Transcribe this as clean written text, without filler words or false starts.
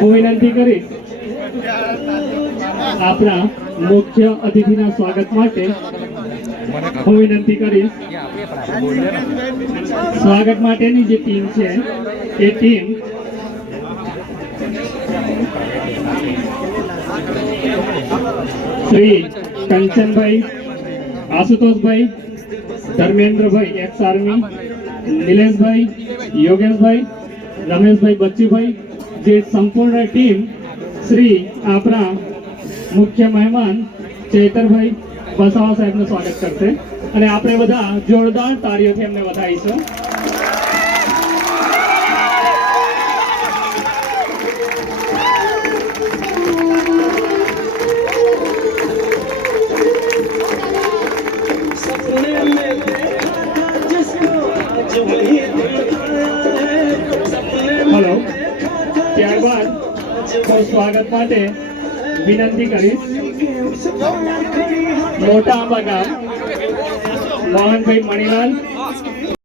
હું વિનંતી કરીશ આપણા મુખ્ય અતિથિના સ્વાગત માટે હું વિનંતી કરીશ સ્વાગત માટેની જે ટીમ છે એ team Shri Kanchanbhai, Ashutoshbhai, Dharmendrabhai ex army, Nileshbhai, Yogeshbhai, Rameshbhai, Bachubhai, જે સંપૂર્ણ ટીમ શ્રી આપણા મુખ્ય મહેમાન ચેતરભાઈ વસાવા સાહેબનું સ્વાગત કરશે અને આપણે બધા જોરદાર તાળીઓથી એમને વધાવીશું. હેલો, ત્યારબાદ હું સ્વાગત માટે વિનંતી કરીશ મોટા આંબા ગામ મોહનભાઈ મણીલાલ